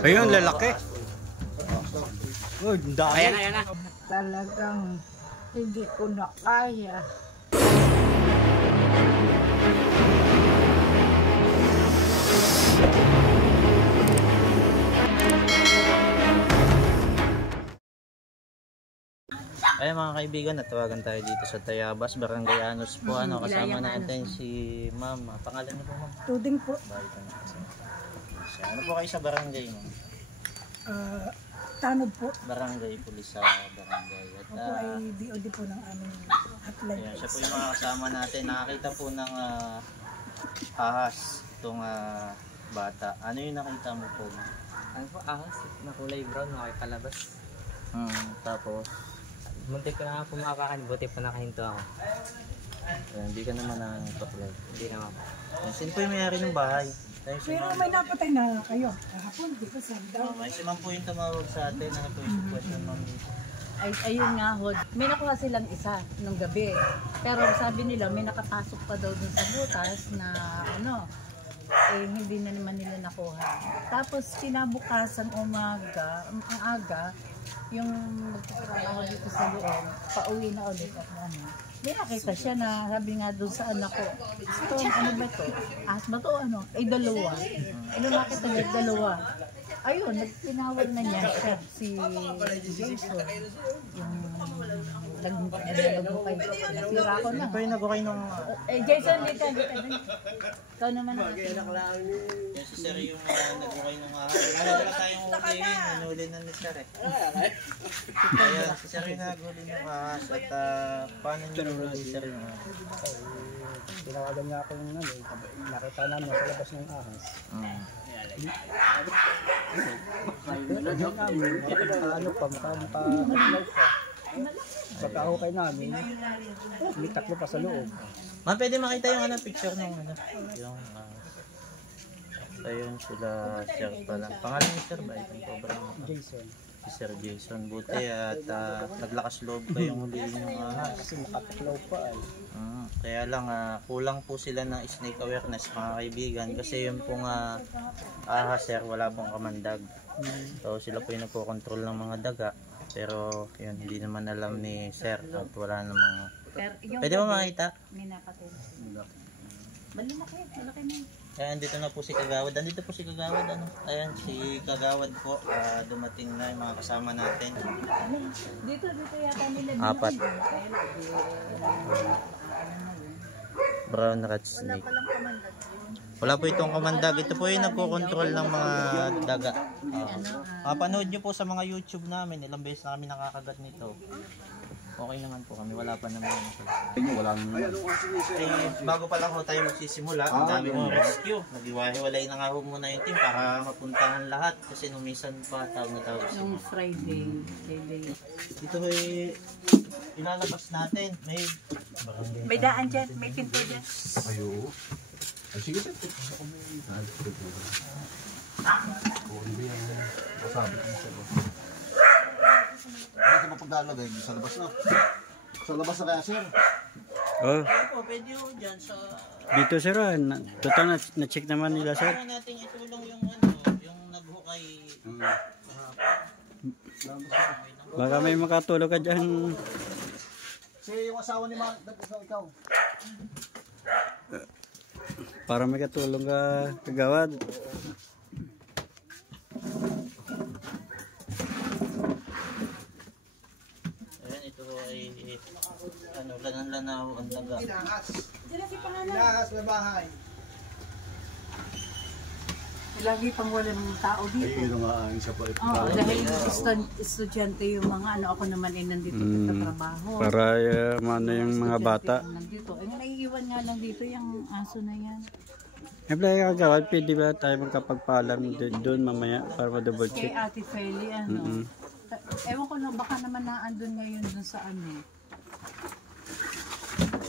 Ayun, lalaki. Oh, dami. Ayan na. Talagang hindi ko na kaya. Ayan mga kaibigan, natawagan tayo dito sa Tayabas, Barangay Anos po. Kasama natin si Ma'am. Pangalan niyo po, Ma'am? Tuding po. Ano po kayo sa barangay, Ma'am? Tanod po. Barangay, pulis sa barangay. At Ako ay DOD po ng aming hotline. ayan, siya po yung mga kasama natin. Nakakita po ng ahas itong bata. Ano yung nakita mo po? Ano po, ahas na kulay brown, makipalabas. Tapos, Muntik ko na nga po makakan, buti pa nakahinto ako. ayan, hindi ka naman nakakapag. Hindi naman po. Sino po yung mayari ng bahay? Pero may napatay na kayo. Kahapon, di ba sabi daw? Si Ma'am po yung tumawag sa atin. Ano po yung sitwasyon, Ma'am? Ay, ayun nga, Hod. May nakuha silang isa nung gabi. Pero sabi nila, may nakapasok pa daw dun sa butas na hindi na naman nila nakuha. Tapos kinabukasan umaga, ang aga, yung magtatrabaho dito sa loob, pauwi na ulit at may nakita siya na sabi nga doon sa anak ko, ito, ano ba ito? Ahas ba ito? Ay, dalawa. Ano nakita niya? Dalawa. Ayun, nagtinawag na niya siya, si Jason. Yung nagbukay. Nasira ko na. Ano yung nagukay nung... Jason, dito. Ikaw naman ako. Yan si Sir yung nagukay nung wala tayong huli. Nanuli na ni Sir Kaya si Sir yung naghuli ng ahas. At paano nyo nahuli si Sir yung ahas? Tinawagan niya ako ng nakita namin sa labas ng ahas. Makapaglaw pa. Pagkahukay namin, may taklo pa sa loob. Ma'am, pwede makita yung picture nung yung ayun sila Sir pala. Pangalan ni Sir ba? Itong sobrang Jason. Si Sir Jason. Buti at naglakas loob kayong huliin yung ahas. Kasi makapaglaw pa ay. Kaya lang kulang po sila ng snake awareness mga kaibigan. Kasi yung pong ahas Sir, wala pong kamandag. So sila po yung nagkocontrol ng mga daga. Pero yun, hindi naman alam ni Sir at wala namang... Pwede mo makita? May napatay. Malaki na. Kaya andito na po si Kagawad. Andito po si Kagawad. Ayan, si Kagawad po. Dumating na yung mga kasama natin. Dito yata nila. Apat. Brown rat snake. Wala po itong kamandag. Ito po yung nagko-control ng mga daga. Panood nyo po sa mga YouTube namin. Ilang beses na kami nakakagat nito. Okay naman po kami. Wala pa naman. Bago pa lang ho tayo magsisimula, ang dami mong rescue. Nag-iwahiwalay na nga ho muna yung team para mapuntahan lahat. Kasi nung minsan pa tawag na tawag. Nung Friday. Dito ay ilalabas natin. May daan dyan. May pinto dyan. Ayo. Sige, sige. Ano mapagdalagay sa labas na? Sa labas na kaya, sir? Oh. Pwede ho dyan sa... Dito sir, total na-check naman nila sir. Kaya natin itulong yung yung naghukay. Baka may makatulog ka dyan. Si yung asawa ni Mark, ikaw. Para may katulong ka, Kagawad. Ayan, ito ay lanan-lanaw ang daga. Pinahas na bahay. Lagi pang wala ng tao dito. Ay, nga ang isa pa ito. Dahil estudyante yung mga ako naman ay nandito sa trabaho. Para yung mga bata. Nandito. Ay, naiiwan nga lang dito yung aso na yan. Kagawad, pwede ba tayo magkapagpaalam doon mamaya para ma-double Kay check? Ate Feli, ewan ko na, baka naman naandun ngayon dun sa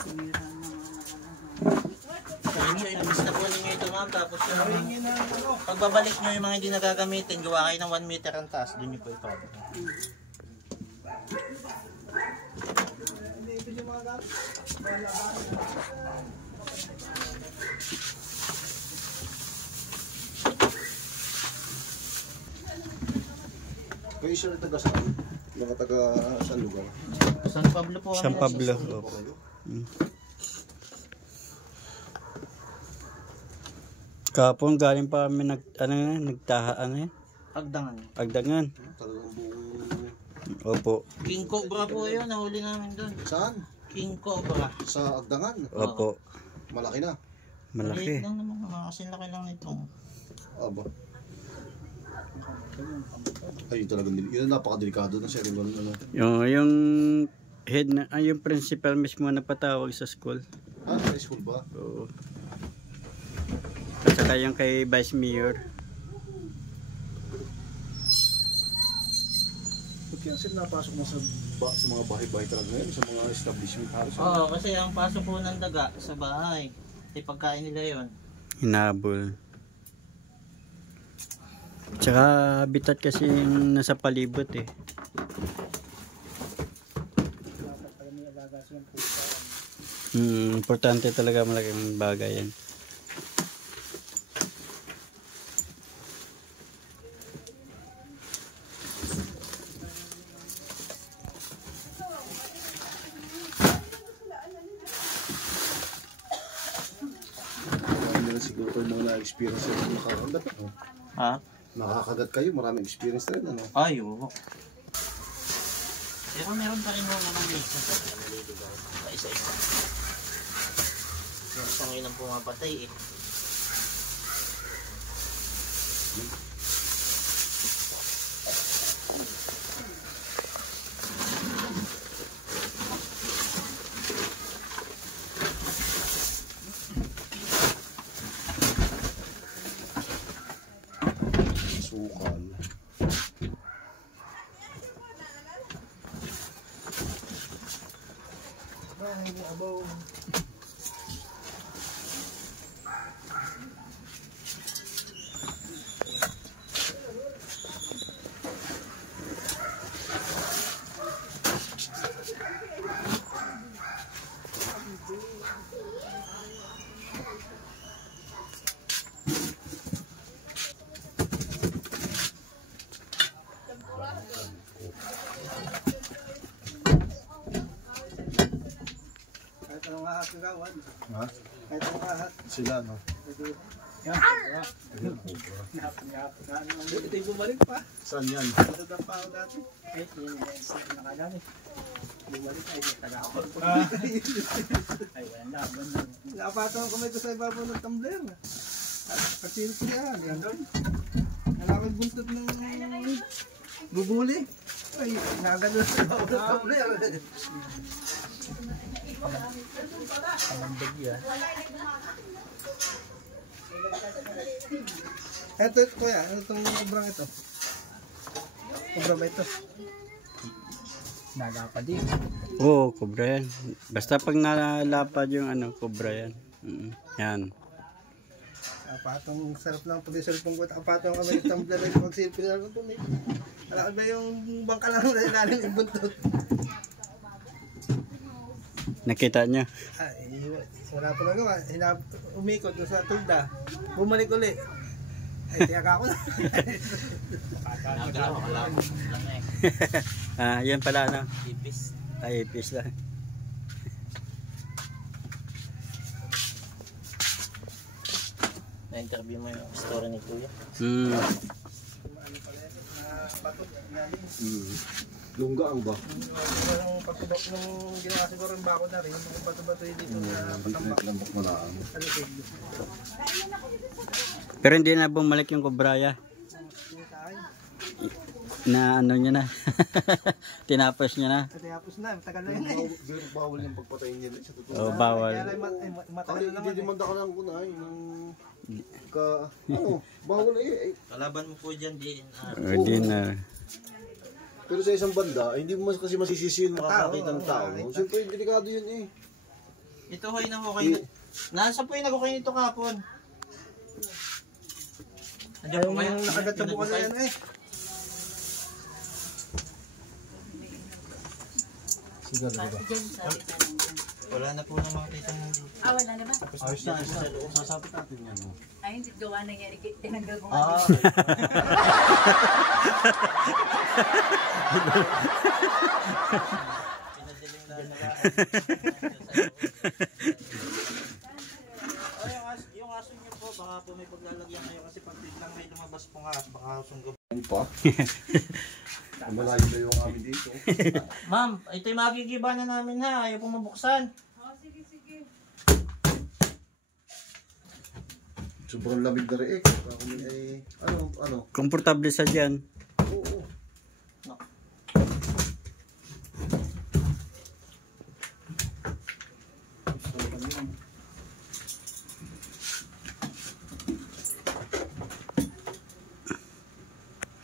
Sinira So, ilabas na po ninyo ito ma'am. Tapos yung pagbabalik nyo yung mga hindi nagagamitin, gawa kayo ng 1 meter ang taas. Doon nyo po ito. Kayo siya taga saan? Mga taga saan lugar? San Pablo po kami. San Pablo. Opo. Okay. Kapon galing pa kami Agdangan. Agdangan. Talagang buong... Opo. King Cobra po yun, nahuli namin doon. Saan? King Cobra. Sa Agdangan. Opo. Malaki na. Maliit Malaki. lang naman, mga kasing laki lang nito. Aba. Ayun talagang yun ang napakadelikado ng sir. Ano. Yung head na, yung principal mismo na patawag sa school. High school ba? Oo. At saka yung kay Vice Mayor. Kaya sir napasok na sa mga bahay-bahay talaga ngayon, sa mga establishment halos. Oo, kasi ang pasok po ng daga sa bahay. Pagkain nila yon. Hinabol. Tsaka habitat kasi yung nasa palibot eh. Importante talaga, malaking bagay yan. Marami na siguro kayo mga na-experience na nakakagat. Ha? Nakakagat kayo, maraming experience na rin. Ano? Ay, oo. Pero meron pa rin mga naliligo. Isa-isa. Yung isang yun ang pumapatay eh. Sukal. Ha? Sila, no? Ito yung bumalik pa. Saan yan? Ito na pa ako dati. Eh, yung nakadami. Bumalik ay tagakot po. Ay, wala na. Napatang kamay ko sa ibabaw ng tumbler. Pagsilip ko yan. Yan doon. Alamang buntot ng bubuli. Ay, nagano sa ibabaw ng tumbler. Kamandag yan. Ito, kuya, ano itong kubrang ito? Kubra ba ito? Nagapa din. Oo, kubra yan. Basta pag nalapad yung kubra yan. Yan. Apatong sarap lang pag isalpong ko. Apatong kami ng tumbler ay pagsilip na lang ito. Alam ba yung bangka lang na ilalim yung buntot? Nakita nyo? Ay, wala pa nagawa. Umikot doon sa tulda. Bumalik uli. Ay, tiyaga ako na. Nagalaw, wala lang eh. Yan pala no? Ipis. Ay, ipis lang. Na-interview mo yung story ni Kuya. Lungga ang ba? Yung pagtubak nung ginawa siguro yung bako na rin. Yung bato-bato yung dito na patambak. Lambok mo na. Alikid. Pero hindi na bumalik yung kubraya. Na ano niya na. Tinapos niya na. Tapos na, matagal na yun eh. Bawal yung pagpatayin niya sa totoo. Oo, bawal. Kaya matagal na naman Hindi eh. man ako lang kunay. Bawal eh. Kalaban mo po dyan, DNR. Hindi na. Pero sa isang banda, hindi mo kasi masisisi yung makakakita ng tao. Siyempre, delikado yun eh. Ito hoy na ho kayo. Nasa po yung nag-okay nito kapon. Andiyan po kayo. Yung nakagat sa buka na yan eh. Sige, Pati dyan sa rita lang dyan. Wala na po namang kita ng Wala na ba? Ayos na, ayos na. Sasapit natin yan. Oh. Ay, hindi gawa na yan. Tinanggal ko nga. Ah, pinadiling lang na yung aso niyo po, baka po may paglalagyan kayo kasi pag biglang may lumabas po nga, baka sunggaw. ano pa? Malayo na yung kami dito. Ma'am, ito yung magigiba na namin ha, ayaw pong mabuksan. Sobrang lamig na rin eh. Kami ay, ano? Komportable sa dyan. Oo.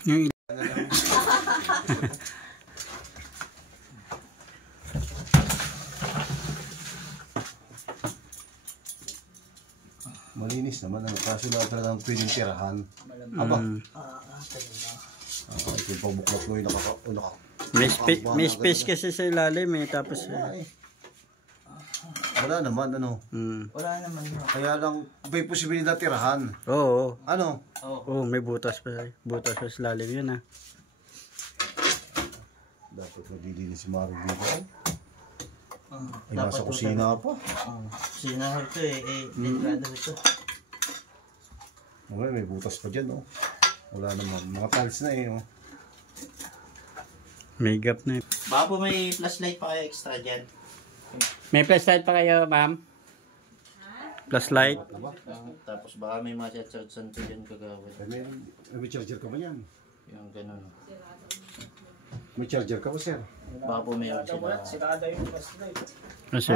Yung Malinis naman. Kaso na talagang pwedeng tirahan. Aba. Ito yung pagbuklak mo yung may space kasi sa ilalim eh. Tapos wala naman, Wala naman yun. Kaya lang, may posibilidad tirahan. Oo. Ano? Oo, may butas pa. Butas pa sa ilalim yun ah. Dapat maglilinis si Mario dito. Ay, Dapat nasa po kusina pa. Kusina ko ito delikado ito. May butas pa dyan, oh. Wala naman. Mga tiles na eh, oh. May gap na eh. Baka po may flashlight pa kayo extra dyan. May flashlight pa kayo, ma'am? Flashlight? Tapos baka may ma-charge santo dyan kagawin. May charger ka ba yan? Yung ganun. May charger ka ba, sir? Baka po may sila. Sigada yung flashlight. Kasi,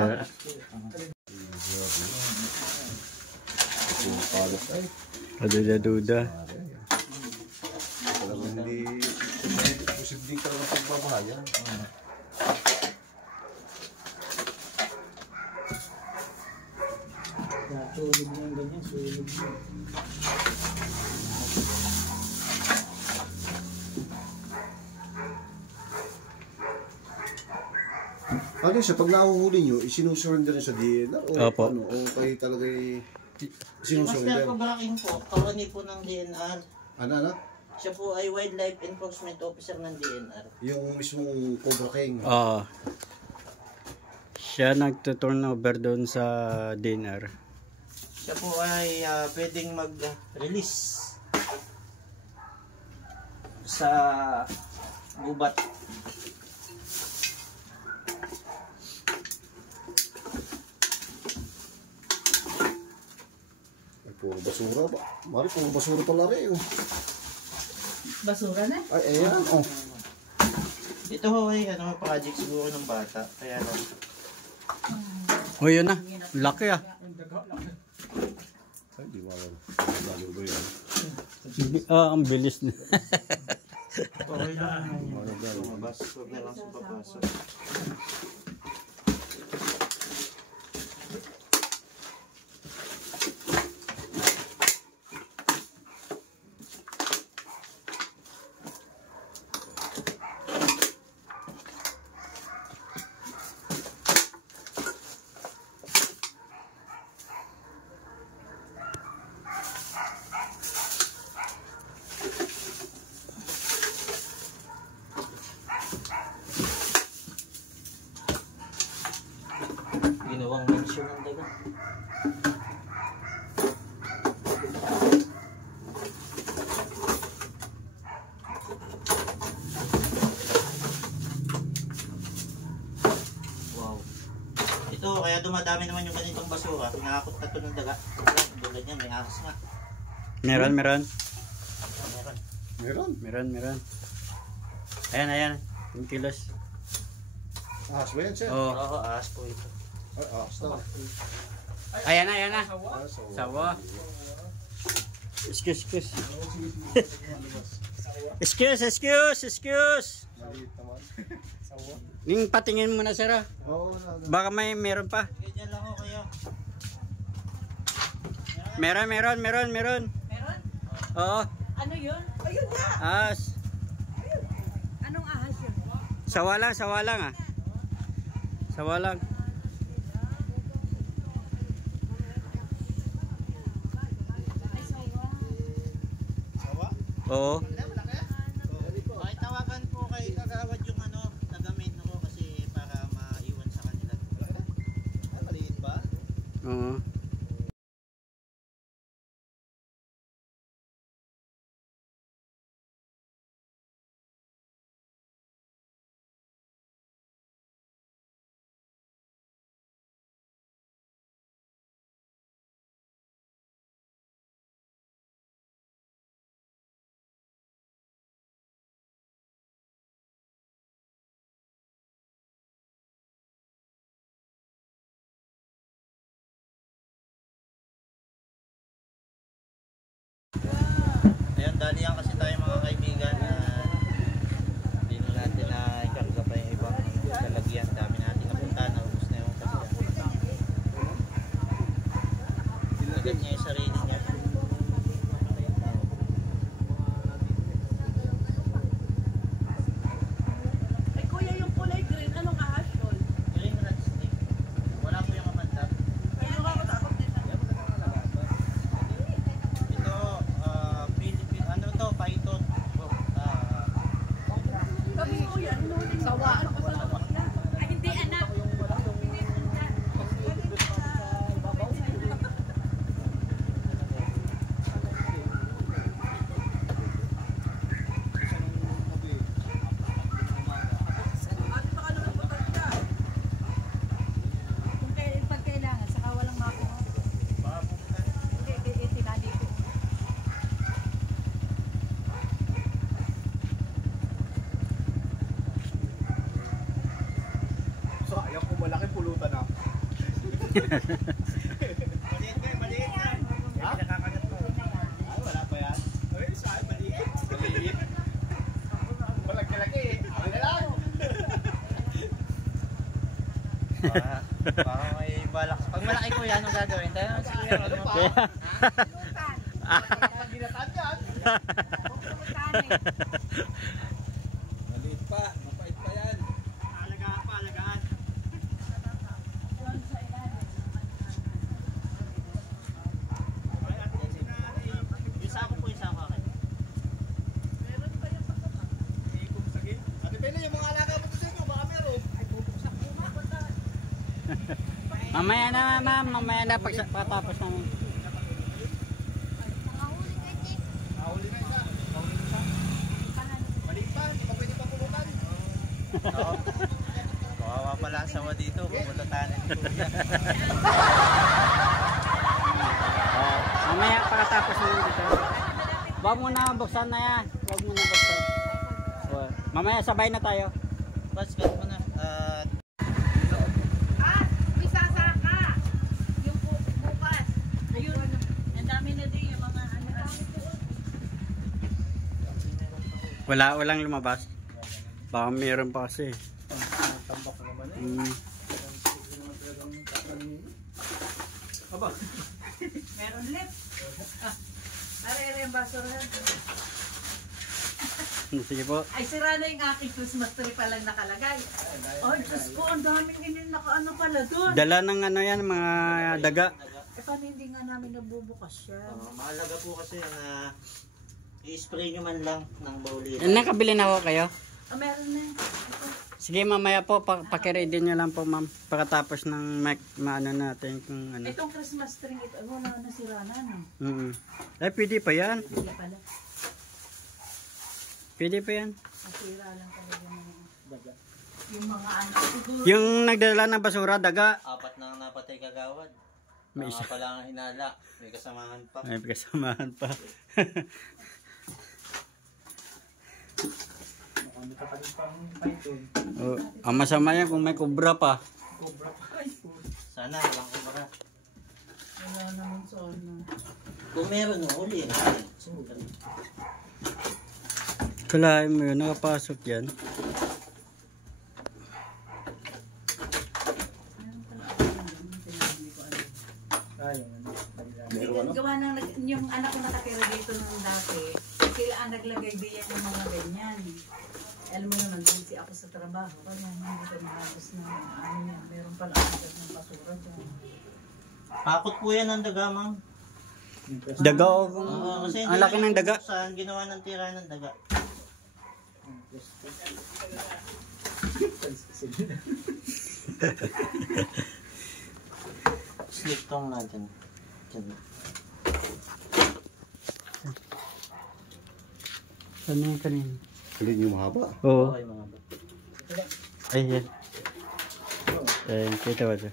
Palos ay. kaduda-duda. Talagang hindi posibleng talagang pagbabahayan. Tulog na yung ganyan. Sulog na. Ano siya, pag nahuhuli nyo, isinusurrender nyo sa DNR? O Opo. ano? O kayo talaga Si Master sinusurrender? Cobraking po, kawani po ng DNR. Ano? Siya po ay Wildlife Enforcement Officer ng DNR. Yung mismong Cobra King. Oo. Siya nagtuturn over doon sa dinner. Siya po ay pwedeng mag-release sa gubat. Ay, puro basura ba? Mari, puro basura pala rin. Oh. Basura na. Ay, ayan. Oh. Ito ho ay project siguro ng bata. Kaya lang. O yun na. Laki ah. Ay, di ba? Lalo ba yun? Ang bilis na. Okay lang. Lumabas. Huwag na lang sa papasok. Ginawang mensyon ng daga. Wow. Ito, kaya dumadami naman yung ganitong basura. Pinakakot na ito ng daga. Tulad niya, may ahas nga. Meron. Meron. Meron. Ayan. 1 kilos. Ahas ba yan, sir? Oh. Oo, ahas po ito. Ay, ahas na. Ayan na. Ah, Sawa. Excuse. Excuse. Maliit naman. Ning patingin mo na sir ah. Oo, Baka meron pa. Ganyan lang ho kayo. Meron. Meron? Oo. Ano yun? Ayun na! Ahas. Anong ahas yun? Sawa lang ah. Sawa lang. Oo. Okay, tawagan po kay Kagawad yung ano, taga-main ako kasi para maiwan sa kanila. Maliit ba? Oo. Ayun, dalihan kasi tayo mga kaibigan. Hindi na natin na ikarga pa yung ibang lalagyan. Dami natin napunta, naubos na yung kasiyan. Agad niya yung sarili niya. Ay kuya, yung kulay green, anong ahasol? Green rat stick. Wala po yung kamandag. Ayun ako takot din. Ito, Philippine, ano to, python. Sabi ko yan, sawaan ko sa kuya. Ay hindi anak. Kung pag kailangan, saka walang makuha. Hindi, tinali ko. So, ayaw ko malaki pulutan ako. Maliit nga, maliit nga. Ha? Nakakagat mo. Ay, wala pa yan. Ay, sa akin, maliit. Maliit. Malaki-laki eh. Ako na lang. Baka may balak. Pag malaki ko yan, anong gagawin? Tayo na siguro. Ano pa? Pag ginataan yan. Maliit pa. Mapait pa yan. Alagaan pa, alagaan. Yung sako po, yung sako akin. Ate Pena, yung mga alaga mo sa inyo, baka meron. Mamaya na ma'am, mamaya na pagkatapos namin. Nahuli na isa. Nahuli na isa. Maliit pa, hindi pa pwede pa pulutan. Oo. Kawawa pala ang sawa dito. Pumulutanan ni Kuya. Mamaya pagkatapos namin dito. Huwag mo na buksan na yan. Huwag mo na buksan. Mamaya sabay na tayo. Bas, cut mo na. May sasaka. Yung bukas. Ayun. Ang dami na din yung mga ano. Walang lumabas. Baka meron pa kasi. Tambak naman eh. Aba. Meron lip. Are yung basura. Sige po. Ay, sira na yung aking Christmas tree palang nakalagay. Ay, Diyos ko, ang daming nakaano pala doon. Dala ng ano yan, mga daga. Eh, paano hindi nga namin nabubukas yan? Mahalaga po kasi na i-spray nyo man lang ng bawli. Nakabili na ako kayo. Ah, meron na. Ito. Sige mamaya po, pakiready nyo lang po ma'am. Pagkatapos ng maano natin kung ano. Itong Christmas tree, ito, wala na sira na. No? Ay, pwede pa yan. Hindi pala. Pwede pa yan. Nasira lang talaga yung mga ano. Siguro. Yung nagdala ng basura, daga. 4 na ang napatay kagawad. May Mga isa. pala ang hinala. May kasamahan pa. Ay, kasamahan pa. Ano ka pa rin pang python? Oh, ang masama yan kung may kubra pa. Cobra pa. Ay, Sana walang kumara. Wala naman sa ano. Kung meron, huli. Kalahin mo yun, nakapasok yan. Ay, Gawa ng yung anak ko nakatira dito nung dati, sila ang naglagay diyan ng mga ganyan. Alam mo naman, busy ako sa trabaho. Kaya hindi ko nakapos na ano yan. Meron pala agad ng basura dyan. Pakot po yan ang daga, ma'am. Daga o Kasi ang laki ng daga. Saan ginawa ng tira ng daga? Slip tong natin. Diyan. Saan yung kanina? Hindi yung mahaba. Oo. Okay, mga bata. Ay, yan. Kita ba ito?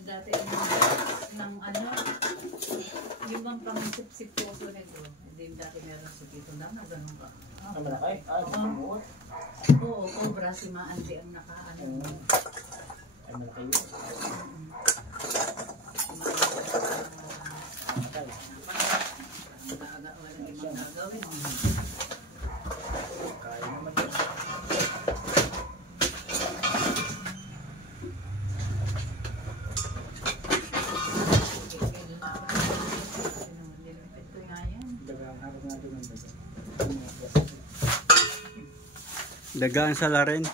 Dati ng ano, yung bang pang-sip-sip puso nito. Hindi dati meron sa dito na, ganun ka. Malaki? Sumuot. Oo, cobra, si Maandi ang nakaano. Ay, malaki yun. Walang ibang gagawin. Kaya naman yun. Ito nga yan. Dagang harap natin ang daga. Dagaan sa larin.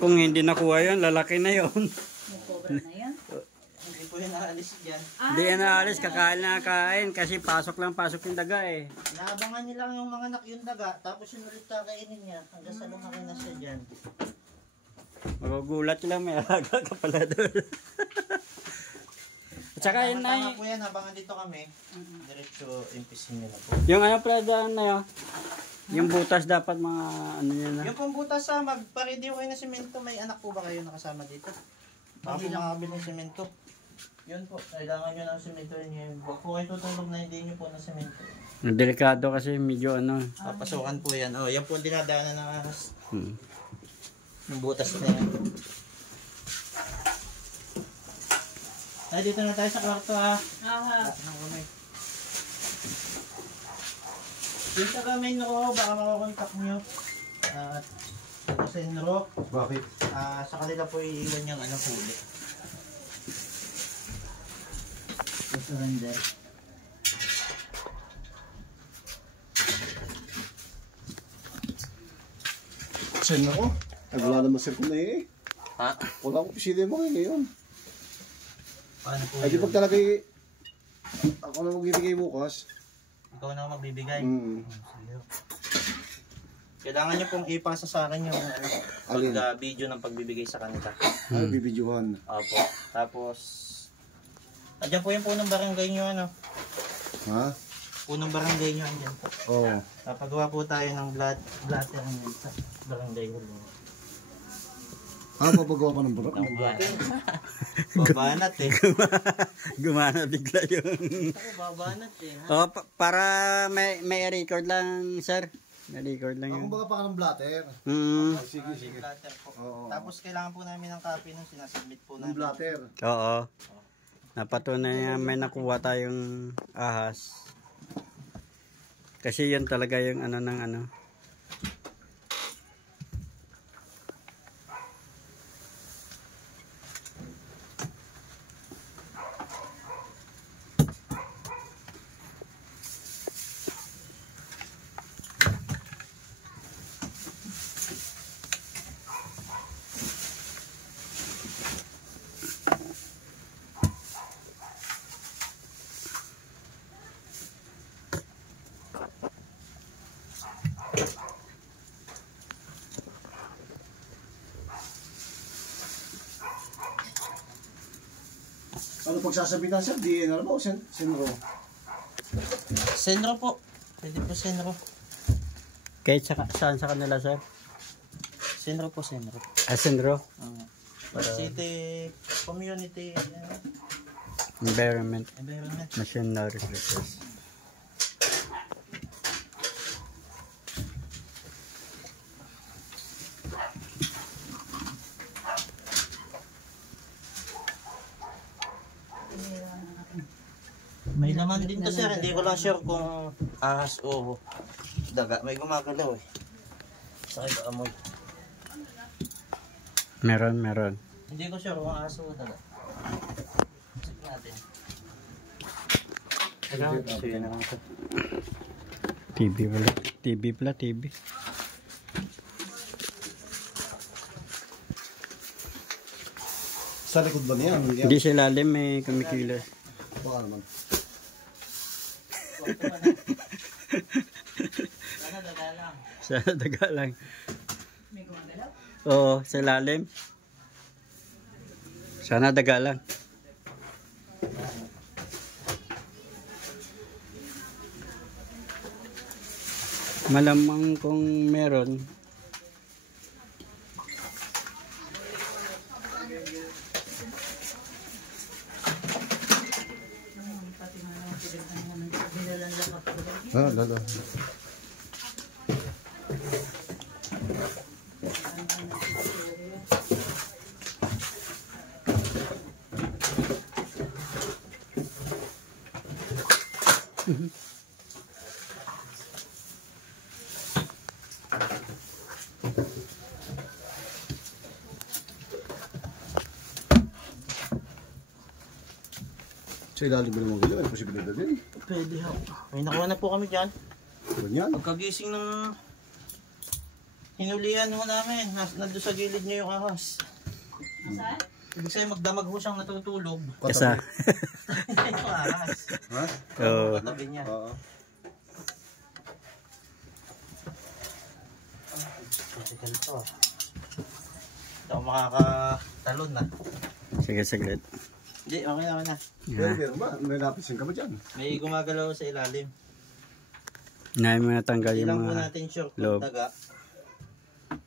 Kung hindi nakuha yun, lalaki na yun. Yung cobra na yan. Hindi po yung naalis dyan. Hindi yan naalis, kakain na kain kasi pasok lang pasok yung daga eh. Naabangan niya lang yung mga anak yung daga, tapos yung ulit kakainin niya hanggang sa lumaki na siya dyan. Magugulat lang, may alaga ka pala doon. At saka yun na Tama po yan, abangan dito kami. Diretso impisin nila po. yung ano pala doon na yun, yung butas dapat mga ano yan na. Yung pong butas sa magparedy ko kayo ng semento, may anak po ba kayo nakasama dito? Baka po makakabili ng semento. Yun po, kailangan nyo ng semento yun. Huwag po kayo tutulog na hindi nyo po ng semento. Delikado kasi medyo ano. Papasukan po yan. Oh, yan po ang dinadaanan ng ahas. Hmm. Yung butas na yan. Ay, dito na tayo sa kwarto ha. Aha. Dito ka main row, baka makakontak nyo. At sa inro, Bakit? sa kanila po iiwan yung ano huli. Surrender. Saan ako? Ay, wala naman sir ko na eh. Ha? Wala akong pisili mo ngayon. Paano po Ay, di yun? pag talaga ako na magbibigay bukas. Ikaw na ako magbibigay. Hmm. Sige. Kailangan nyo pong ipasa sa akin yung Alin? video ng pagbibigay sa kanila. Ay, bibidyohan. Opo. Tapos, andyan po yung punong barangay nyo ano. Ha? Punong barangay nyo andyan po. Oo. Papagawa po tayo ng blatter ngayon sa barangay huli. Ha, papagawa ka ng barok? Babanat eh. Gumana bigla yun. Ako babanat eh. Ha? Oh, para may record lang, sir. May record lang Ako yun. baga pa ka ng blatter. Mm. Ay, sige, sige. Blatter po. Oo. Tapos kailangan po namin ng copy nung sinasubmit po Ng namin. blatter. Oo. Napatunay na may nakuha tayong ahas. Kasi yun talaga yung ano ng ano. Ano pagsasabitan sir? DNR ba o Senro? Senro po. Pwede po Senro. Kahit saan sa kanila, sir? Senro po, senro. Asendro? City community Environment. environment. National Resources. May laman din to sir, hindi ko lang sure kung ahas o daga. May gumagalaw eh. Sakit amoy. Meron. Hindi ko sure kung ahas o daga. Sige natin. Sige na lang ito. TV pala. Sa likod ba niya? Hindi sa ilalim, may kumikilos. Baka naman. Sa daga lang. Oo, sa ilalim. Sana daga lang. Malamang kung meron. Lalo. Sa ilalim mo naman gila, may posibilidad din. Pwede ha. May nakuha na po kami dyan. Ganyan. Pagkagising ng hinulihan ho namin, nandun sa gilid niya yung ahas. Ibig sabihin magdamag ho siyang natutulog. Kasa. Yung ahas. Ha? Oo. Katabi niya. Oo. Matigal to ah. Hindi ako makakatalon na. Sige, saglit. Hindi, okay na. Pero ba? May napisin ka ba dyan? May gumagalaw sa ilalim. Inahin mo natanggal Hindi yung lang po mga natin sure kung loob. daga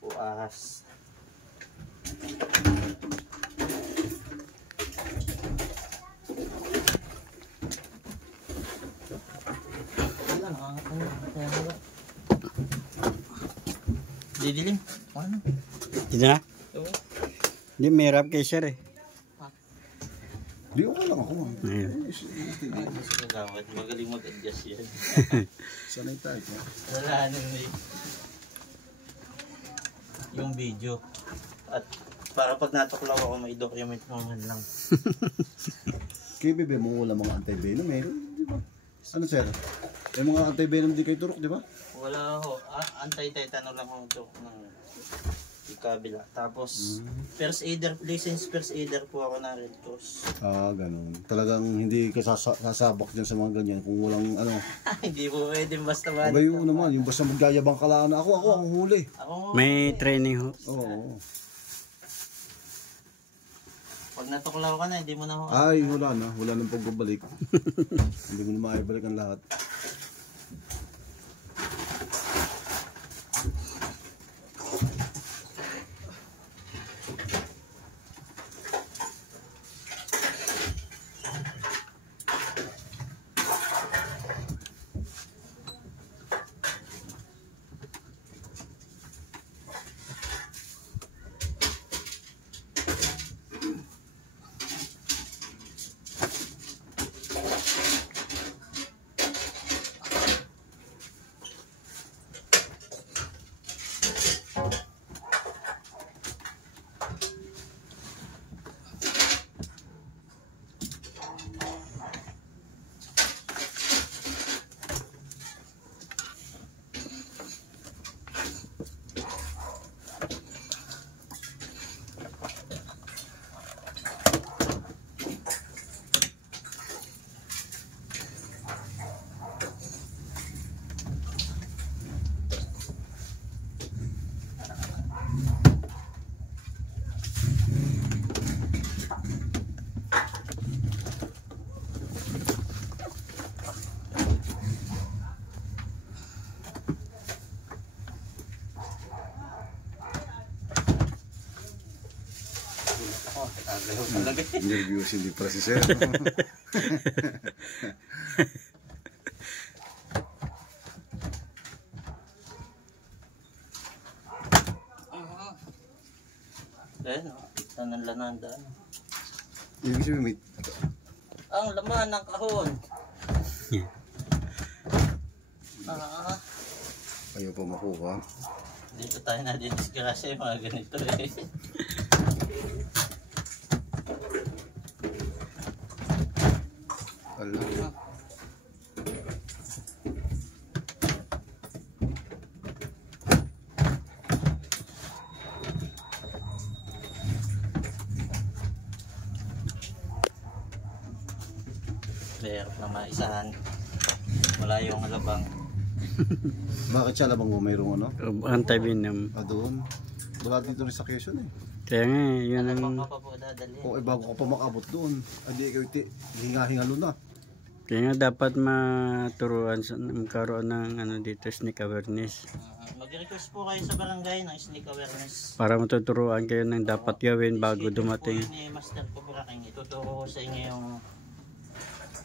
o ahas. Wala, nakakatawa. Didilim. Ano? Dito na? Oo. Hindi, may rap kay sir eh. Di ko lang ako. Ayun. Mas kagawad. Magaling mag-adjust yan. Sanay tayo. Wala nang yung video. At para pag natuklaw ako, may document mo man lang. Kaya bebe mo wala mga anti-venom meron, di ba? Ano sir? Yung mga anti-venom di kayo turok, di ba? Wala ho. Anti-tetano lang ho ito ng ikabila. Tapos, first aider, licensed first aider po ako na Red Cross. Ganun. Talagang hindi ka sasabak dyan sa mga ganyan kung walang ano. Hindi po pwede basta ba. Abay yun naman, yung basta magyayabang ka lang na ako ang huli. Ako, May training ho. Oo. pag natuklaw ka na, hindi mo na ho. Ay, wala na. Wala nang pagbabalik. Hindi mo na maibalik ang lahat. Nervyos hindi para si Sir. Ayan, tanong lang daan. Ibig sabihin, may Ang laman ng kahon. ayaw pa makuha. Dito tayo na dinisgrasya yung mga ganito eh. Ala. Mahirap na maisahan. Wala yung labang. Bakit siya labang mo mayroong ano? Anti-venom. Doon. Wala dito rin sa Quezon eh. Kaya nga, yun Labang ang... ka pa po dadali. O bago ka pa makabot doon. Hindi ikaw hinga-hingalo na. Kaya nga dapat maturuan, magkaroon ng ano dito, snake awareness. Mag-request po kayo sa barangay ng snake awareness. Para matuturuan kayo ng dapat gawin bago dumating. Po yun ni Master Kubraking. Ituturo ko sa inyo yung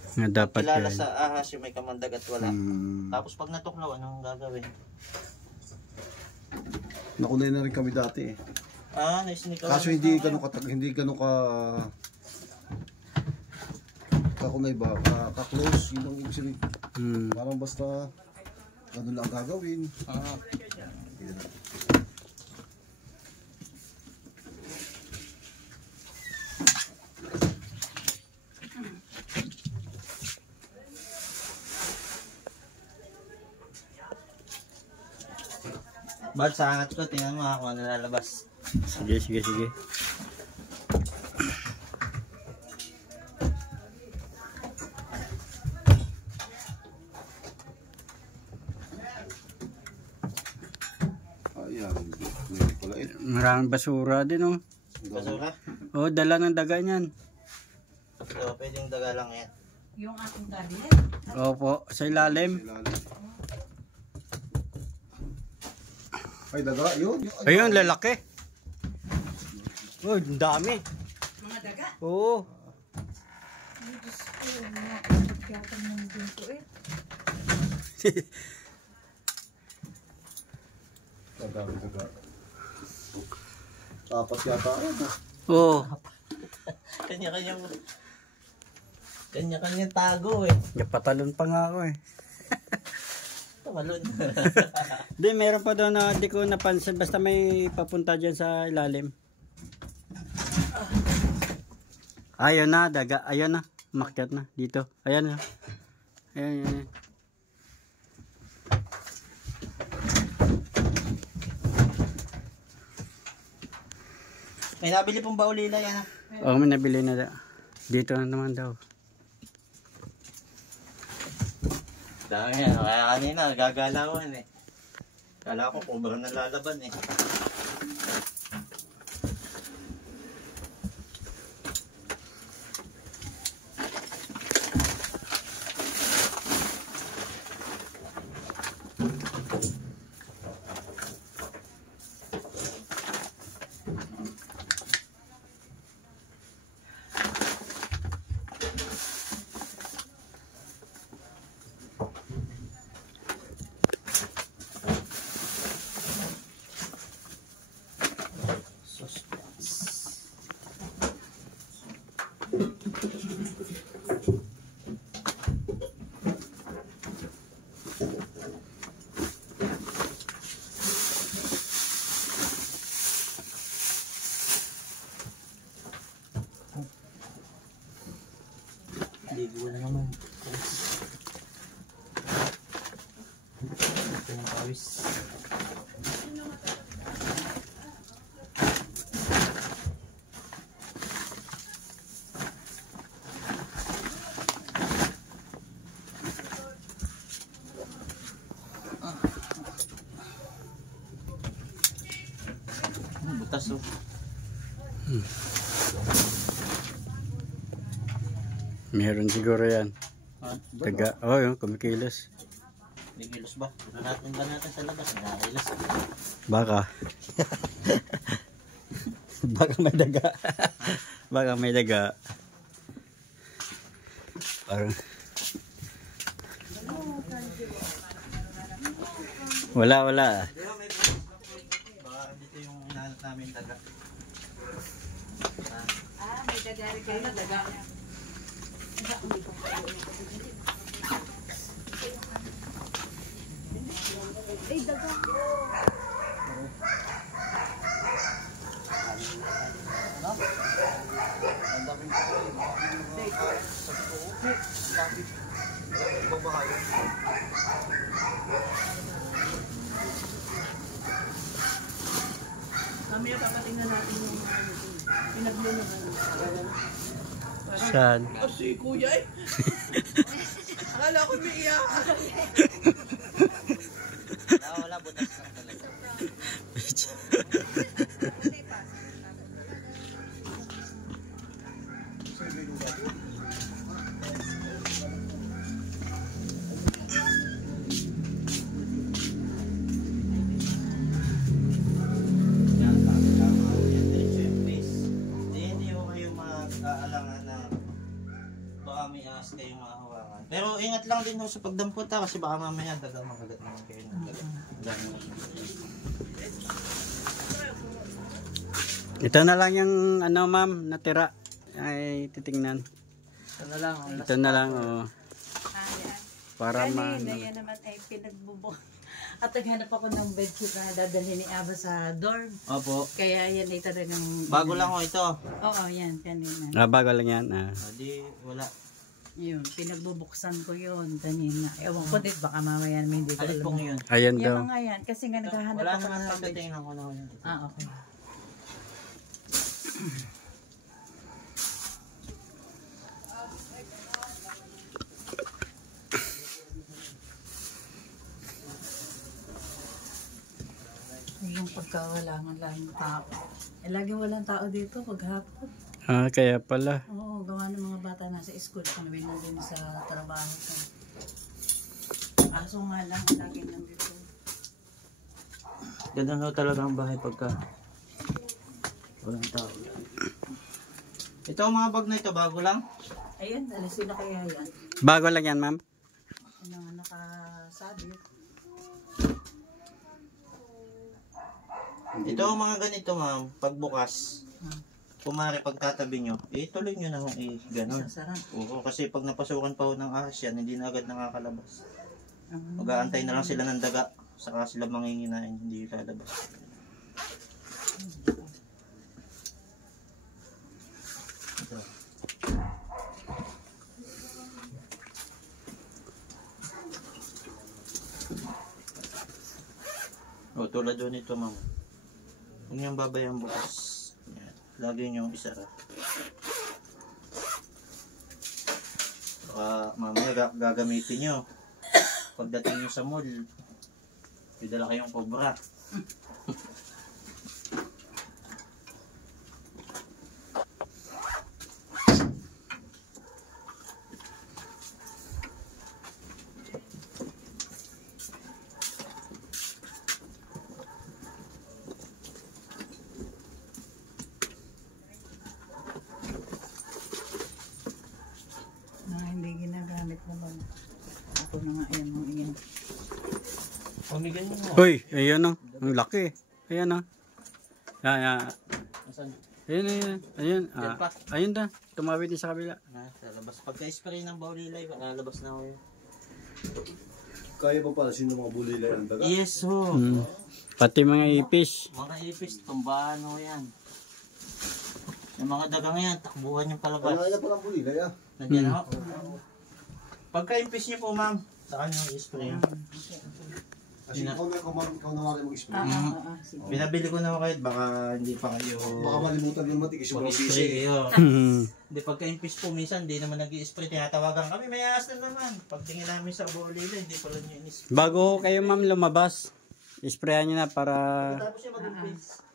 Nga dapat kilala gawin. sa ahas yung may kamandag at wala. Tapos pag natuklaw, anong gagawin? Nakunay na rin kami dati eh. Na-snake awareness. Kaso hindi ganun ka kakunay ba? Ka-close. Yun ang ibig sabihin. Parang basta ganun lang gagawin. Bad sa angat ko, tingnan mo kung ano lalabas. Sige, sige, sige. Ayan. Meron pala eh. Maraming basura din oh. Basura? Oh, dala ng daga niyan. So, pwedeng daga lang yan. Yung ating gabi. Opo, sa ilalim. Ay, daga. Yun. Ayun, lalaki. Oh, ang dami. Mga daga. Oo. Ay, Diyos ko, nakakapagkatan ng ginto eh. Daga. Dapat yata ano. Oo. Kanya-kanyang tago eh. Napatalon pa nga ako eh. Tumalon. Hindi, meron pa daw na di ko napansin. Basta may papunta dyan sa ilalim. Ayun na, daga. Ayun na. Makyat na. Dito. Ayan na. Ayan, ayan. May nabili pong baulila yan ha. Oo, may nabili na daw. Dito na naman daw. Dami yan. Kaya kanina, gagalawan eh. Kala ko kung baka nalalaban eh. Ligo na naman. Ito yung pawis. Butas oh. Meron siguro yan. Daga. Oh, yun. Kumikilos. May kilos ba? Natin ba natin sa labas? Nakakilos. Baka. Baka may daga. Baka may daga. Parang... Wala. Baka dito yung inaanap namin daga. May dagari kayo na daga. Mamaya papatingnan natin yung pinagluluhan. Saan? Si kuya eh. Akala ko may iyak. Wala, butas lang talaga. Hindi ko kayo mag-aalangan na baka may ahas kayong mahawakan. Pero ingat lang din sa pagdampot kasi baka mamaya daga makagat naman kayo ng daga. Ito na lang yung ano ma'am, natira. Ay titingnan. Ito na lang oh. Para Kanina yan naman ay pinagbubok. At naghanap ako ng bedsheet na dadalhin ni Aba sa dorm. Opo. Kaya yan ay talagang... Bago lang ko ito. Oo, yan, kanina. bago lang yan. Di wala. Yun, pinagbubuksan ko yun kanina. Ewan ko din, baka mamaya naman hindi ko Alin alam. pong yun? Ayan Yung daw. mga yan, kasi nga naghahanap Wala ako naman ng na bedsheet. tingnan ko na yun. Okay. Yung pagkawalangan lang ng tao. Laging walang tao dito paghapon. Kaya pala. Oo, gawa ng mga bata nasa school kung na din sa trabaho ko. Aso nga lang, laging nandito. Ganun ho talaga ang bahay pagka walang tao. Ito ang mga bag na ito, bago lang. Ayan, alisin na kaya yan. Bago lang yan ma'am. Yung mga nakasabit. Ito ang mga ganito ma'am, pagbukas. Kumari pagtatabi nyo, tuloy nyo na kung gano'n. Sasara. Oo, kasi pag napasukan pa ho ng ahas yan, hindi na agad nakakalabas. Mag-aantay na lang sila ng daga, saka sila manginginain, hindi lalabas. Ito. Tulad doon ito ma'am. Huwag niyong babayang bukas. Yan. Lagi niyong isara. Baka mamaya gagamitin niyo. Pagdating niyo sa mall, may dala kayong cobra. Hindi ginagamit naman. Ako na nga, ayan mo, ayan. Pamigan niyo mo. Uy, ayan o. Ang laki. Ayan o. Asan? Ayun. Ayun da. Tumawid din sa kabila. Lalabas. Pagka-spray ng baulilay, lalabas na ako yun. Kaya pa pala sino mga bulilay ang daga? Yes ho. Pati mga ipis. Mga ipis, tumbahan ho yan. Yung mga dagang yan, takbuhan yung palabas. Kaya na palang bulilay ah. Nandiyan ho. Pagka-impis niyo po ma'am, saan yung i-spray? Kasi ikaw na mali mag-spray. Sige. Binabili ko na ho kahit baka hindi pa kayo Baka malimutan yung matikis yung mag-spray busy. kayo. Hindi, pagka-impis po minsan, hindi naman nag-i-spray. Tinatawagan kami, may ahas na naman. Pagtingin namin sa baulila, hindi pala nyo in-spray. Bago kayo ma'am lumabas, isprayan nyo na para... Tapos yung mag-impis.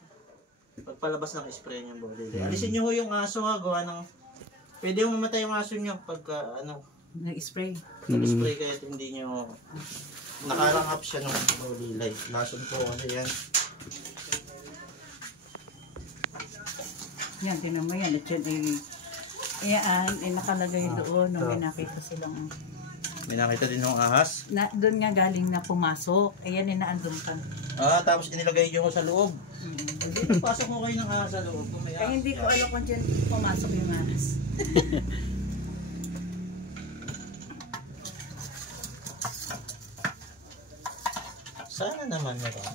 Pagpalabas ng spray niyo baulila. Alisin nyo ho yung aso ha, gawa ng... Pwede yung mamatay yung aso nyo pagka Nag-spray. nag-spray kayo at hindi nyo nakarang up siya ng baulilay. Lason po kasi yan. Yan, tinan mo yan. At yan ay nakalagay doon nung may nakita silang May nakita din ng ahas. doon nga galing na pumasok. Ayan, inaandun ka. Tapos inilagay nyo sa loob. Hindi, pasok mo kayo ng ahas sa loob. Kung may ahas. Hindi ko alam kung dyan pumasok yung manas. Sana naman meron.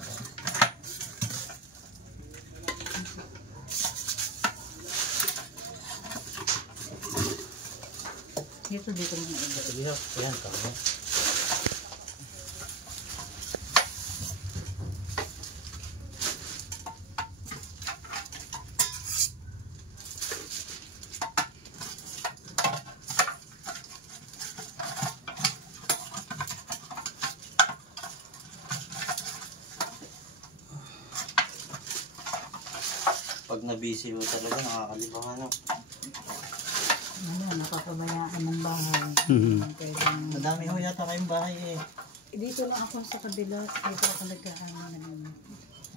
Dito mo na iba. Sige, ayan kami. Pag na-busy mo talaga, nakakalibang ano. Ano, nakapabayaan ng bahay. Kailangan. Madami ho yata kayong bahay eh. Dito lang ako sa kabila. Dito ako nagkakaroon.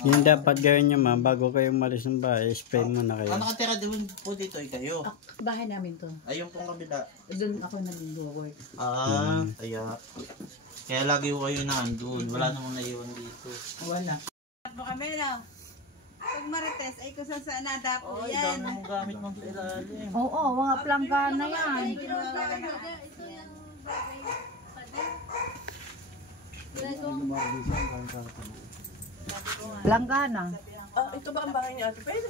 Yung dapat gawin nyo ma'am, bago kayo umalis ng bahay, spray muna kayo. Nakatira din po dito ay kayo. Bahay namin to. Ayun pong kabila. Doon ako nag-work. Kaya lagi ho kayo nandun. Wala namang naiwan dito. Wala. Takbo kami na. Pag marites, ay kung saan nadapo Ay, yan. dami mong gamit ng ilalim. Oo, mga planggana yan. Planggana. Ito ba ang bahay niya? Pwede.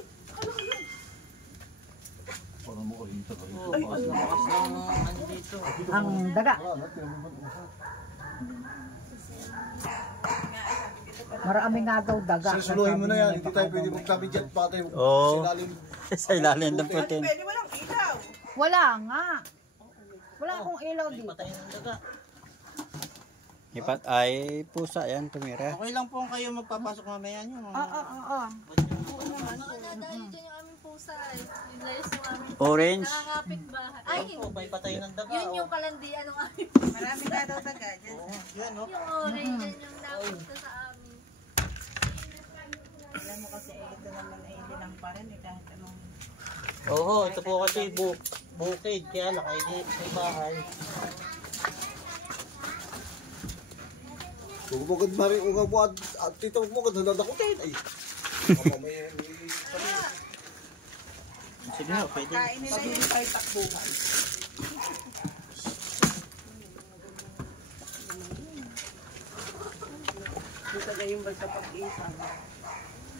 Ay, lakas ng ano dito. Ang daga. Marami nga daw daga. Suluhin mo na yan, hindi tayo pwede magtabi dyan, baka tayo Oo. silalim. Sa ilalim ng putin. Pwede walang ilaw. Wala nga. Wala akong ilaw May dito. patay ng daga. Ipat ay pusa yan, tumira. Okay lang po kayo magpapasok mamaya nyo. Oo. Dito yung aming pusa eh. Yung layas yung aming Orange. nakakapit bahay. Ay, Ay, may patay ng daga. yun yung kalandian ng aming Marami na daw taga dyan. Yan, no? yung orange, yan yung napunta sa amin. Alam mo kasi ito naman ay ilang pa rin. Kahit anong Oo, ito po kasi bukid. Kaya lang, ay di sa bahay. Kung magod mari, unga mo at tito mo magod, nanadakutin. Ay, Sige na, pwede. kain nila yun. Ay takbuhan. Dito kayo ba sa pag-isa?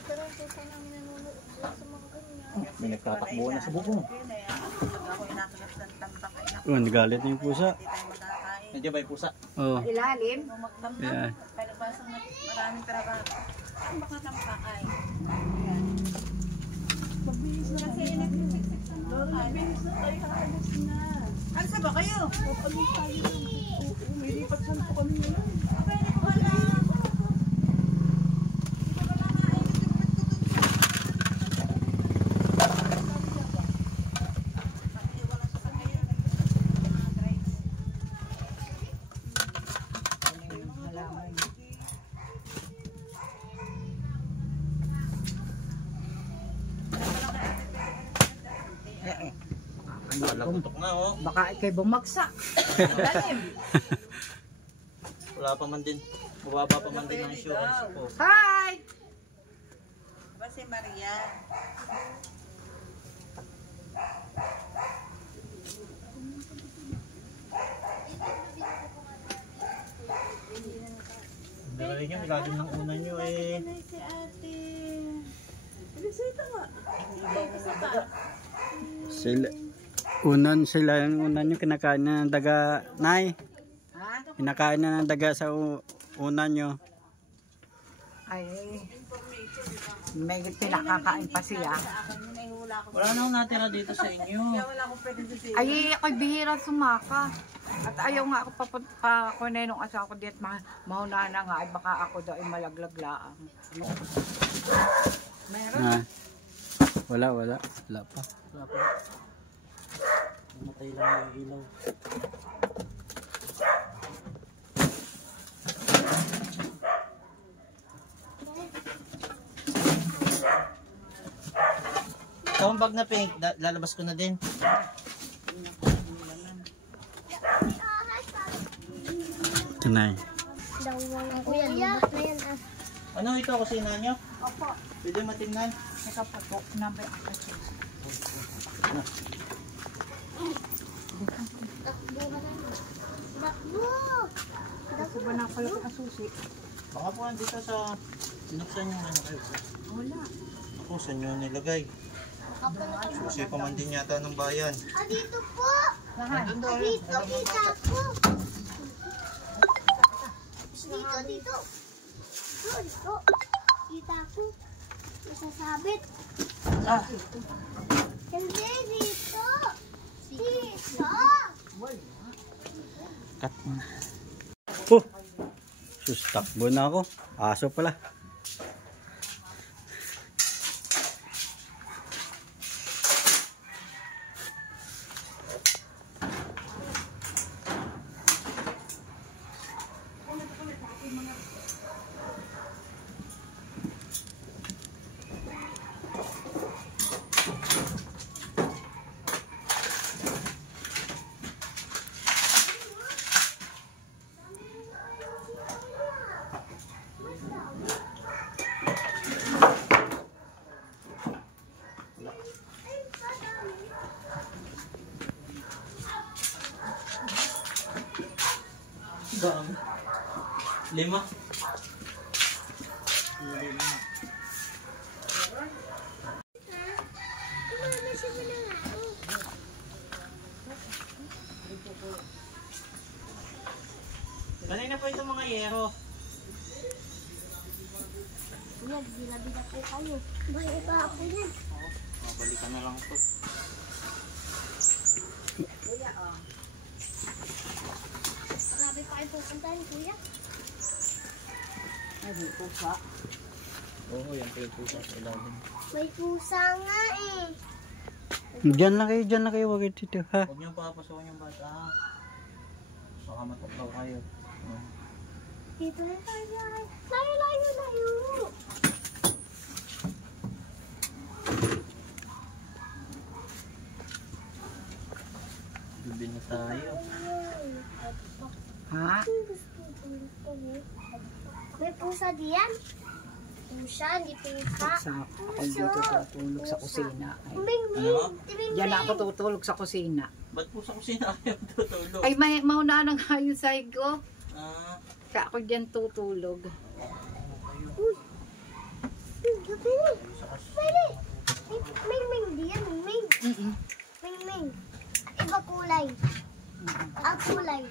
Pero yung pusa namin nanonood sa mga ganyan. May nagtatakbo na sa bubong. Ako inakagat ng tambak. Oh, nagalit na yung pusa. Hindi tayo makakain. Nandiyan ba yung pusa? Oh. Ilalim. Magdamdam. Yeah. Palabasang maraming trabaho. Ang baka tambakay. Kasi nagsisiksik sa mga Mabilis na tayo, kakabos na. Alsa ba kayo? Alis tayo. Umilipat saan po kami ngayon. Pwede ko wala. Malagutok na, oh. Baka ikay bumagsak. Ilalim. Wala pa man din. Bubaba pa man din ang insurance ko. Hi! Ba si Maria? Hindi rin yung ilalim ng unan nyo eh. Si ate. Bilisita nga. Sila yung unan nyo, kinakain na ng daga, Nay. Kinakain na ng daga sa unan nyo. Ay, may pinakakain pa siya. Wala nang natira dito sa inyo. Ay, ako'y bihira sumaka. At ayaw nga ako pakunay nung asa ako diet, mauna na nga, ay baka ako daw ay malaglaglaang. Meron? Wala pa. Wala pa. Namatay lang yung ilaw. Ito ang bag na pink, lalabas ko na din. Ito na eh. Kuya, lumot na yan ah. Ano ito, kusina nyo? Opo. Pwede matingnan? Teka po, number ako. Takbo! Kasi ba na pala ang susi? Baka po dito sa... Sinuksan nyo ano kayo. Wala. Ako, saan nyo nilagay? Susi pa man din yata ng bayan. Ah, dito po! Lahat. Dito, kita po! Dito. Dito. Kita ko. Masasabit. Hindi, dito. Dito. Cut mo. Oh! Sus, takbo na ako. Aso pala. Dami. 5. Kanina po itong mga yero. Kuya, bila-bila po kayo. Balik pa ako yan. Balikan na lang po. Marami pa kayo pupuntahan, kuya. Ay, may pusa. Oo, yan po yung pusa sa ilalim. May pusa nga eh. Diyan na kayo. Wag dito ha. Huwag niyong papasokan yung bata. Baka matuklaw kayo. Dito na tayo. Layo. Bibi na tayo. Ha? May pusa diyan. Pusa, hindi pusa. Ako dito tutulog sa kusina. Ay, Bing. diyan ako tutulog sa kusina. Ba't po sa kusina kayo tutulog? Ay, mauna na nga yung sahig ko. Ah, Kaya ako dyan tutulog. Ming diyan. Ming. Iba kulay. Ang kulay.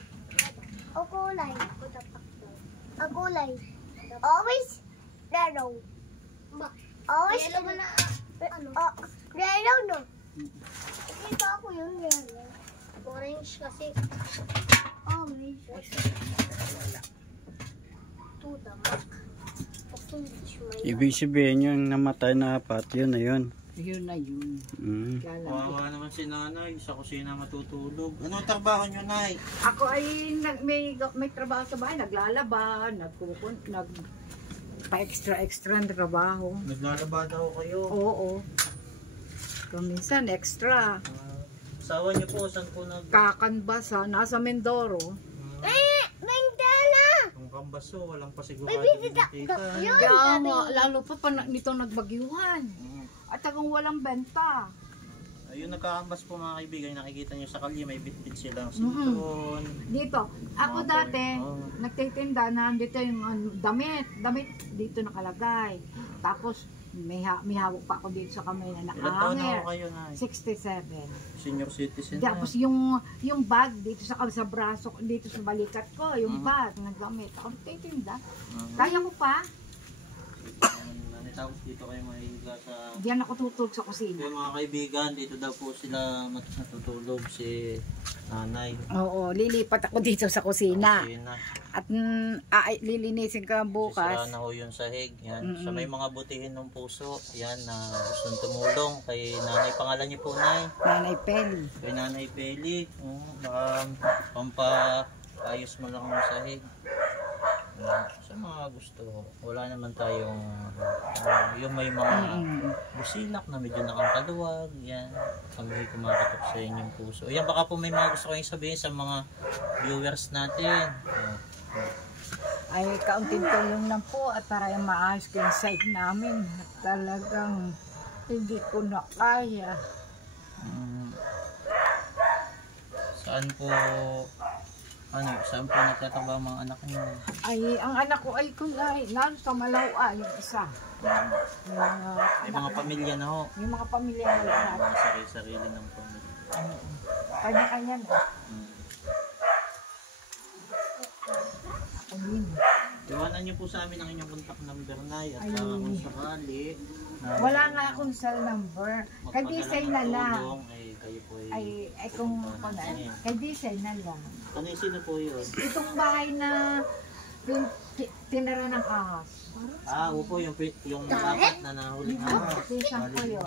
Always yellow. Always yellow na. Yellow no. Ito ako yung yellow. Orange kasi. Orange. Tudamak. Ibig sabihin yung namatay na apat, yun na yun. Yun na yun. Kaya lang. kawawa naman si nanay. Sa kusina matutulog. Ano ang trabaho niyo, nay? Ako ay may trabaho sa bahay, naglalaba, pa-extra na trabaho. Naglalaba daw kayo. Oo. Kuminsan extra. Asawa niyo po, saan po Kakanbasa, nasa Mindoro. Ang kambaso, walang pasigurado Baby, nakita. Kaya nga, lalo pa nito nagbagyuhan. At kung walang benta. Ayun, nagkakambas po mga kaibigan. Nakikita niyo sa kalye, may bitbit silang sinturon. Dito, ako Mga dati, Oo. nagtitinda na dito yung damit dito nakalagay. Tapos, may hawak pa ako dito sa kamay na Ilan taon na nakahanger. ako kayo, nay? 67. Senior citizen na. Tapos yung bag dito sa braso, dito sa balikat ko, yung bag nagamit. Ako nagtitinda. Kaya ko pa, Tapos dito kayo mahihiga sa... diyan ako tutulog sa kusina. Yung mga kaibigan, dito daw po sila natutulog si nanay. Oo, lilipat ako dito sa kusina. Kusina. At lilinisin ka bukas. Sisira na ho yung sahig. Yan. Sa may mga butihin ng puso. Yan, na gustong tumulong kay nanay. Pangalan niyo po, nay? Nanay Peli. Kay nanay Peli. Baka pampaayos mo lang ng sahig. Sa Sa mga gusto, wala naman tayong yung may mga busilak na medyo nakakaluwag, yan. Kami kumakatok sa inyong puso. Yan, baka po may mga gusto kayong sabihin sa mga viewers natin. Ay, kaunting tulong lang po at para yung maayos ko yung site namin. Talagang hindi ko na kaya. Saan po nagtatrabaho ang mga anak niyo? Ay, ang anak ko ay kunay, nasa Malawa, yung isa. May mga pamilya na ho. Yung mga pamilya na lahat. Mga sarili-sarili ng pamilya. Kanya-kanya na. Ako din. Iwanan niyo po sa amin ang inyong contact number na at kung sakali Wala nga akong cell number. Kadisay na lang. Kayo po Ay kung kadisay na lang. Ano yung sino po yun? Itong bahay na tinira ng ahas. Opo, yung apat na nahuli na. Tisang ko yun.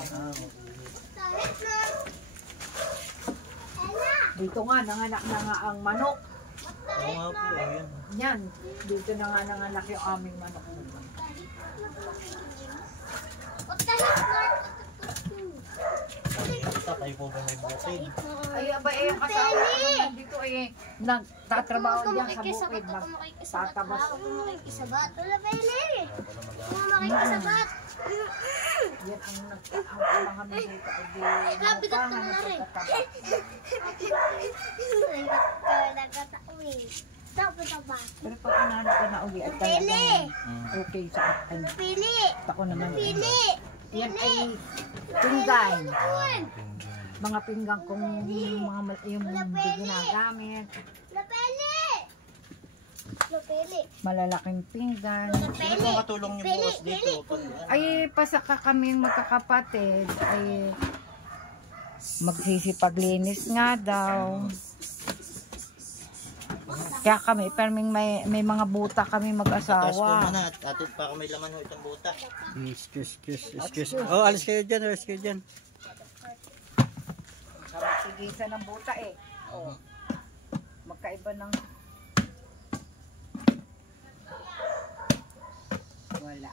Dito nga, nanganak na nga ang manok. Oo nga po, yun. Yan, dito na nga nanganak yung aming manok. Kayo po ba may bukid? Ay, aba eh, ang kasama ko naman dito eh, nagtatrabaho diyan sa bukid, nagtatabas. Makikisabat. Wala ba yun? Makikisabat. Yan ang nagtatrabaho kami dito. Kabigat ka na rin. Pero pag inaano ko na uli at talagang okay sa akin. Ako naman. Yan ay pinggan. Mga pinggan kung yung hindi ginagamit. Malalaking pinggan. Sino po katulong niyo bukas dito? Ay, pasaka kami magkakapatid. Ay, magsisipaglinis nga daw. Kaya kami, perming may mga buta kami Tapos po mag-asawa. muna at atin para may laman ho itong buta. Excuse. Oh, alis kayo dyan. Sigisan ng buta eh. Oh. Magkaiba ng... Wala.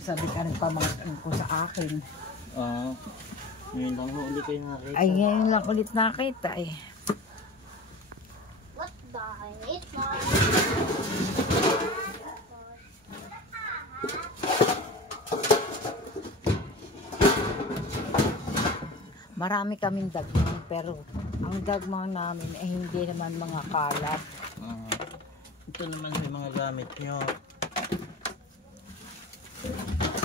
Sabit ka rin pamangkin ko sa akin. Ngayon lang ho ulit kayo nakita. Ay, ngayon lang ulit nakita eh. What the heck? Marami kaming dagmang pero ang dagmang namin ay hindi naman mga kalat. Ito naman may mga gamit nyo.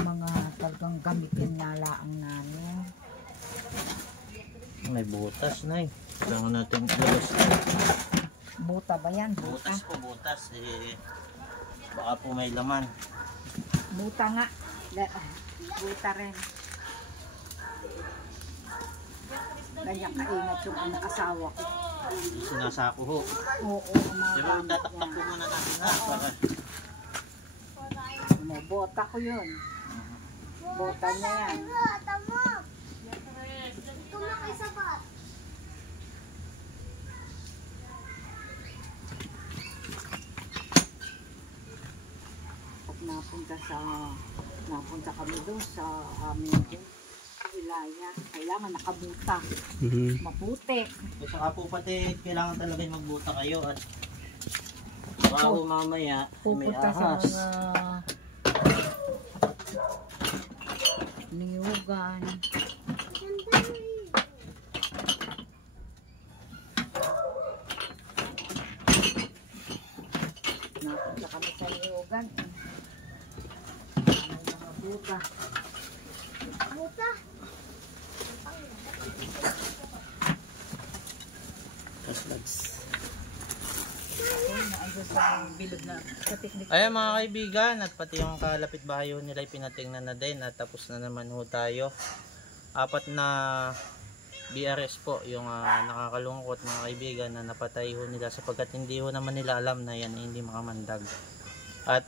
Mga talagang gamitin nga laang namin. May butas na eh. Kailangan natin ilabas na. Buta ba yan? Butas po, butas. Baka po may laman. Buta nga. Buta rin. Ganyan kaingat yung anak asawa ko. Sinasako ho. Oo, mga Pero tataktak po muna natin ha. Para bota ko yun. Bota niya yan. Pag napunta kami doon sa aming wilaya, kailangan nakabuta. Maputi. so, saka po pati kailangan talaga magbuta kayo at baka po mamaya may Pupunta sa ahas. mga niyugan. Napunta kami sa niyugan. Mga buta. Ayan mga kaibigan at pati yung kalapit bahay ho nila pinatingnan na din at tapos na naman ho tayo. 4 na BRS po yung nakakalungkot mga kaibigan na napatay ho nila sapagkat hindi ho naman nila alam na yan hindi makamandag. At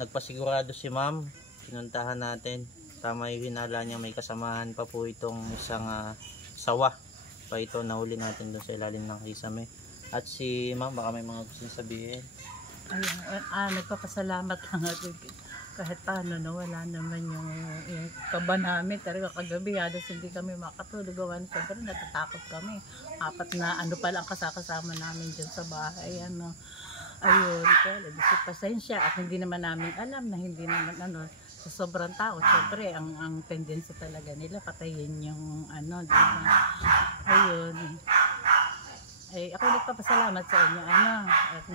nagpasigurado si ma'am, pinuntahan natin. Tama yung hinala niya, may kasamahan pa po itong isang sawa pa ito nahuli natin doon sa ilalim ng kisame. At si ma'am, baka may mga gusto sabihin. Ayun, nagpapasalamat lang ako kahit paano wala naman yung kaba namin. Talaga kagabi halos hindi kami makatulog. Gawan siyempre natatakot kami. 4 na pa lang kasama namin dyan sa bahay. Ayun, pasensya at hindi naman namin alam na hindi naman sa sobrang tao. Siyempre ang tendency talaga nila patayin yung di ba? Ayun. Ako nagpapasalamat sa inyo at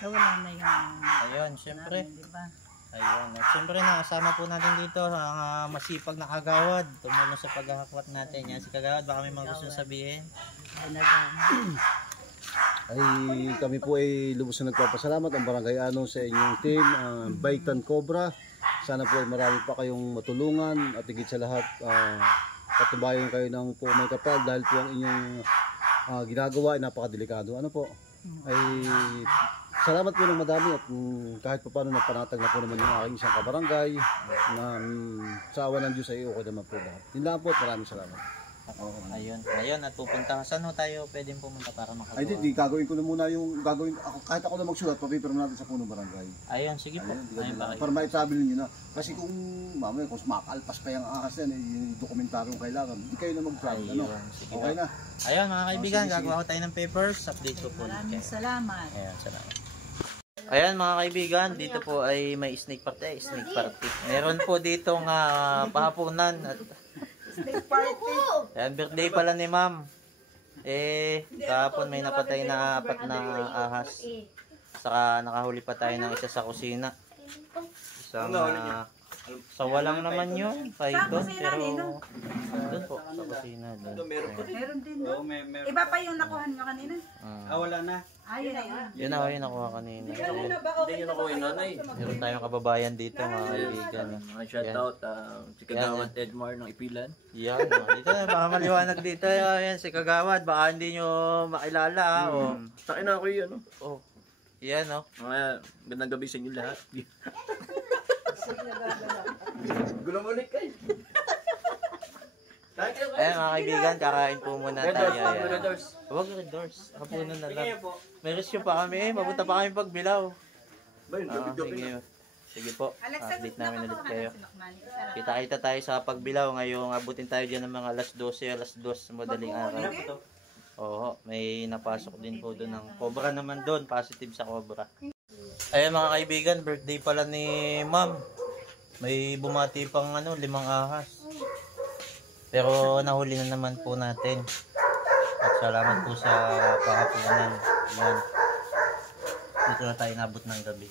nawala na yung ayun, siyempre. Diba? Ayun, at siyempre nakasama po natin dito ang masipag na kagawad tumulong sa paghahakwat natin. Yan si kagawad, baka may mga gusto sabihin. Ay kami po ay lubos na nagpapasalamat ang Barangay Anong sa inyong team, Baitan Cobra. Sana po ay marami pa kayong matulungan at higit sa lahat patubayan kayo ng po may kapal dahil po ang inyong ginagawa ay napakadelikado. Ay salamat po ng madami at kahit pa paano napanatag na po naman yung aking isang kabarangay na sa awa ng Diyos ay okay naman po lahat. Yun lang po at maraming salamat. Ayun, at pupunta. Saan tayo pwedeng pumunta para makagawa? Ay di gagawin ko na muna yung gagawin ako, kahit ako na magsulat, papipirma natin sa punong barangay. Ayun, sige po. Para maisabi ninyo na. Kasi kung mamaya kung makalpas pa yung ahas yan, yung dokumentaryong kailangan, hindi kayo na mag-travel. Okay na. Ayun mga kaibigan, gagawa ko tayo ng papers. Update ko po. Maraming salamat. Ayan, salamat. Ayan mga kaibigan, dito po ay may snake party. Meron po ditong pahapunan at ayan, birthday pala ni ma'am. Kahapon may napatay na 4 na ahas. Saka nakahuli pa tayo ng isa sa kusina. Isang sawa lang naman yun. Python, pero doon po sa kusina. Meron din. Iba pa yung nakuha nyo kanina? Wala na. Ayun na yun. Yun na yung nakuha kanina. Hindi nyo nakuha yung nanay. Meron tayong kababayan dito mga kaibigan. Shoutout si Kagawad Edmar ng Ipilan. Yan, dito baka maliwanag dito. Yan si Kagawad, baka hindi nyo makilala. Takin na ako yun. Yan Gandang gabi sa inyo lahat. Gulang ulit kayo. Ayan mga kaibigan, kakain po muna tayo. Huwag red doors. Kapunan na lang. May rescue pa kami mapunta pa kami pagbilaw. Sige po, update namin ulit kayo. Kita-kita tayo sa pagbilaw. Ngayong abutin tayo dyan ng mga alas 2 madaling araw. Oo, may napasok din po doon ng cobra naman doon. Positive sa cobra. Ayan mga kaibigan, birthday pala ni ma'am. May bumati pang 5 ahas. Pero nahuli na naman po natin. At salamat po sa pahapunan. Yan. Dito na tayo nabot ng gabi.